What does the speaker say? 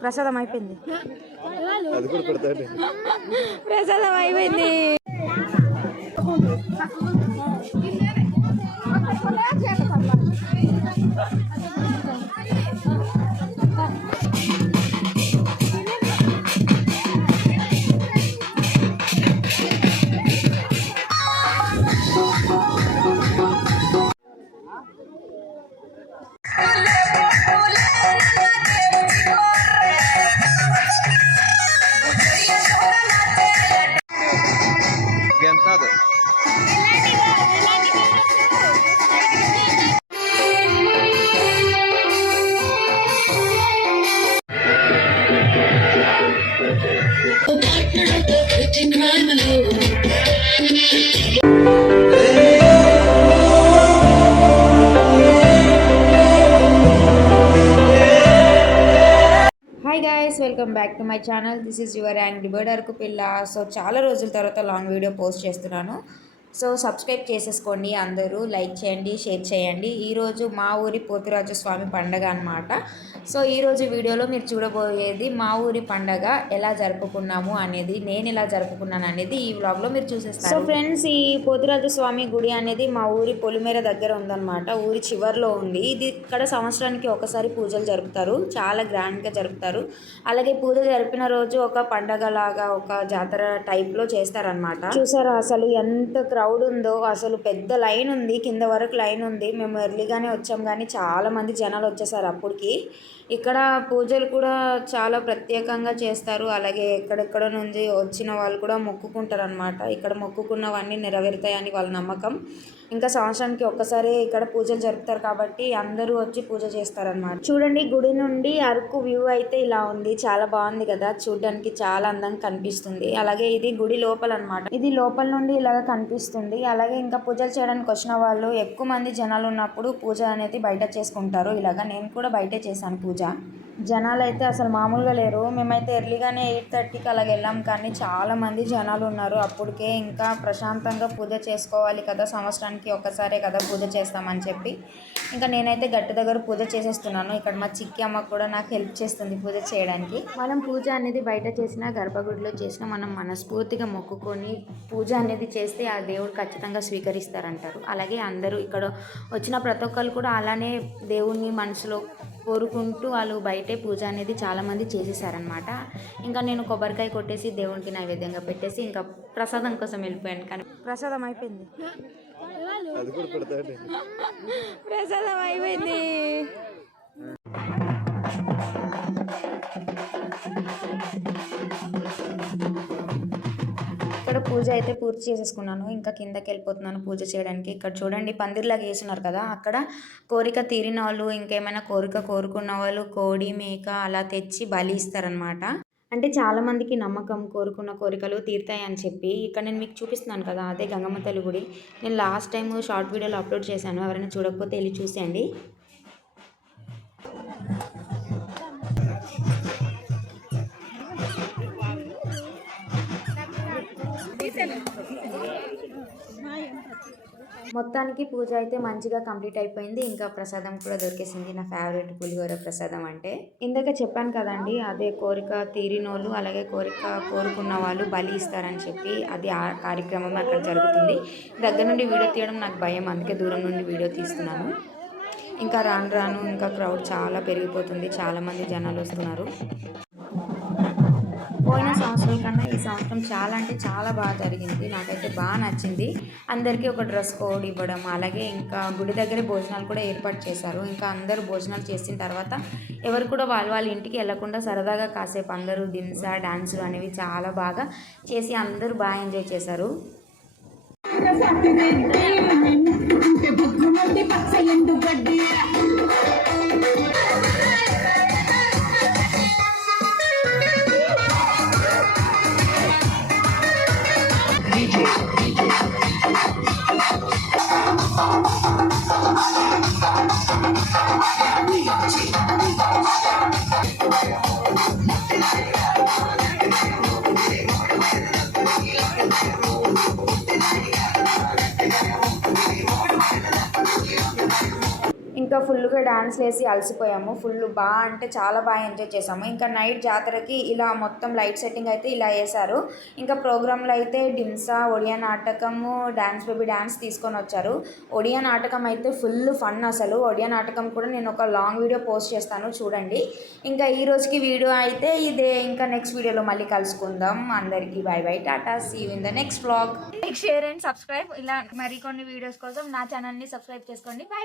ప్రసాదం అయిపోయింది అది కూడా పెడతాండి ప్రసాదం అయిపోయింది hi guys welcome back to my channel this is your young డిబర్డ్ Araku పిల్ల సో చాలా రోజుల తర్వాత లాంగ్ వీడియో పోస్ట్ చేస్తున్నాను. సో సబ్స్క్రైబ్ చేసేసుకోండి అందరూ లైక్ చేయండి షేర్ చేయండి. ఈరోజు మా ఊరి పోతురాజు స్వామి పండగ అనమాట సో ఈరోజు వీడియోలో మీరు చూడబోయేది మా ఊరి పండగ ఎలా జరుపుకున్నాము అనేది నేను ఎలా జరుపుకున్నాను అనేది ఈ వ్లాగ్లో మీరు చూసేస్తారు. సో ఫ్రెండ్స్ ఈ పోతురాజు స్వామి గుడి అనేది మా ఊరి పొలిమేర దగ్గర ఉందన్నమాట. ఊరి చివర్లో ఉంది. ఇది ఇక్కడ సంవత్సరానికి ఒకసారి పూజలు జరుపుతారు. చాలా గ్రాండ్గా జరుపుతారు. అలాగే పూజ జరిపిన రోజు ఒక పండగ లాగా ఒక జాతర టైప్లో చేస్తారనమాట చూసారా అసలు ఎంత క్రౌడ్ ఉందో అసలు పెద్ద లైన్ ఉంది కింద వరకు లైన్ ఉంది. మేము ఎర్లీగానే వచ్చాం కానీ చాలామంది జనాలు వచ్చేసారు అప్పటికి. ఇక్కడ పూజలు కూడా చాలా ప్రత్యేకంగా చేస్తారు. అలాగే ఎక్కడెక్కడ నుంచి వచ్చిన వాళ్ళు కూడా మొక్కుకుంటారు అనమాట ఇక్కడ మొక్కుకున్నవన్నీ నెరవేరుతాయని వాళ్ళ నమ్మకం. ఇంకా సంవత్సరానికి ఒక్కసారి ఇక్కడ పూజలు జరుపుతారు కాబట్టి అందరూ వచ్చి పూజ చేస్తారనమాట చూడండి గుడి నుండి అరకు వ్యూ అయితే ఇలా ఉంది. చాలా బాగుంది కదా. చూడడానికి చాలా అందంగా కనిపిస్తుంది. అలాగే ఇది గుడి లోపల అనమాట ఇది లోపల నుండి ఇలాగ కనిపిస్తుంది. అలాగే ఇంకా పూజలు చేయడానికి వచ్చిన వాళ్ళు ఎక్కువ మంది జనాలు ఉన్నప్పుడు పూజ అనేది బయట చేసుకుంటారు. ఇలాగ నేను కూడా బయటే చేశాను పూజ. జనాలు అయితే అసలు మామూలుగా లేరు. మేమైతే ఎర్లీగానే ఎయిట్ థర్టీకి అలాగ వెళ్ళాం. కానీ చాలా మంది జనాలు ఉన్నారు. అప్పటికే ఇంకా ప్రశాంతంగా పూజ చేసుకోవాలి కదా సంవత్సరానికి. ఒక్కసారే కదా పూజ చేస్తామని చెప్పి. ఇంకా నేనైతే గట్టు దగ్గర పూజ చేసేస్తున్నాను. ఇక్కడ మా చిక్కి అమ్మ కూడా నాకు హెల్ప్ చేస్తుంది పూజ చేయడానికి. మనం పూజ అనేది బయట చేసినా గర్భగుడిలో చేసినా మనం మనస్ఫూర్తిగా మొక్కుకొని పూజ అనేది చేస్తే ఆ దేవుడు ఖచ్చితంగా స్వీకరిస్తారంటారు. అలాగే అందరూ ఇక్కడ వచ్చిన ప్రతి ఒక్కరు కూడా అలానే దేవుణ్ణి మనసులో కోరుకుంటూ వాళ్ళు బయటే పూజ అనేది చాలామంది చేసేసారనమాట ఇంకా నేను కొబ్బరికాయ కొట్టేసి దేవునికి నైవేద్యంగా పెట్టేసి ఇంకా ప్రసాదం కోసం వెళ్ళిపోయాను. కానీ ప్రసాదం అయిపోయింది. అది కూడా పెడతాండి ప్రసాదం అయిపోయింది. ఇక్కడ పూజ అయితే పూర్తి చేసేసుకున్నాను. ఇంకా కిందకి వెళ్ళిపోతున్నాను పూజ చేయడానికి. ఇక్కడ చూడండి పందిర్లాగా వేసున్నారు కదా. అక్కడ కోరిక తీరిన వాళ్ళు ఇంకేమైనా కోరిక కోరుకున్న వాళ్ళు కోడి మేక అలా తెచ్చి బలి ఇస్తారనమాట అంటే చాలామందికి నమ్మకం కోరుకున్న కోరికలు తీరుతాయి అని చెప్పి ఇక్కడ నేను మీకు చూపిస్తున్నాను కదా అదే గంగమ్మ తల్లి గుడి. నేను లాస్ట్ టైం షార్ట్ వీడియోలో అప్లోడ్ చేశాను ఎవరైనా చూడకపోతే వెళ్ళి చూసేయండి. మొత్తానికి పూజ అయితే మంచిగా కంప్లీట్ అయిపోయింది. ఇంకా ప్రసాదం కూడా దొరికేసింది. నా ఫేవరెట్ పులిహోర ప్రసాదం అంటే. ఇందాక చెప్పాను కదండి అదే కోరిక తీరినోళ్ళు అలాగే కోరిక కోరుకున్న వాళ్ళు బలి ఇస్తారని చెప్పి అది ఆ కార్యక్రమం అక్కడ జరుగుతుంది. దగ్గర నుండి వీడియో తీయడం నాకు భయం. అందుకే దూరం నుండి వీడియో తీస్తున్నాను. ఇంకా రాను రాను ఇంకా క్రౌడ్ చాలా పెరిగిపోతుంది. చాలామంది జనాలు వస్తున్నారు. పోయిన సంవత్సరం కన్నా ఈ సంవత్సరం చాలా అంటే చాలా బాగా జరిగింది. నాకైతే బాగా నచ్చింది. అందరికీ ఒక డ్రెస్ కోడ్ ఇవ్వడం అలాగే ఇంకా గుడి దగ్గరే భోజనాలు కూడా ఏర్పాటు చేశారు. ఇంకా అందరూ భోజనాలు చేసిన తర్వాత ఎవరు కూడా వాళ్ళ వాళ్ళ ఇంటికి వెళ్ళకుండా సరదాగా కాసేపు అందరూ దింస డాన్సులు అనేవి చాలా బాగా చేసి అందరూ బాగా ఎంజాయ్ చేశారు. ఇంకా Yeah. ఇంకా ఫుల్గా డాన్స్ వేసి అలసిపోయాము. ఫుల్ బాగా అంటే చాలా బాగా ఎంజాయ్ చేసాము. ఇంకా నైట్ జాతరకి ఇలా మొత్తం లైట్ సెట్టింగ్ అయితే ఇలా వేశారు. ఇంకా ప్రోగ్రాంలో అయితే డిమ్సా ఒడియా నాటకము డ్యాన్స్ బేబీ డ్యాన్స్ తీసుకొని వచ్చారు. ఒడియా నాటకం అయితే ఫుల్ ఫన్ అసలు. ఒడియా నాటకం కూడా నేను ఒక లాంగ్ వీడియో పోస్ట్ చేస్తాను చూడండి. ఇంకా ఈ రోజుకి వీడియో అయితే ఇదే. ఇంకా నెక్స్ట్ వీడియోలో మళ్ళీ కలుసుకుందాం. అందరికీ bye bye Tata. See in the next blog like share and subscribe ఇలా మరికొన్ని వీడియోస్ కోసం నా ఛానల్ని సబ్స్క్రైబ్ చేసుకోండి. బై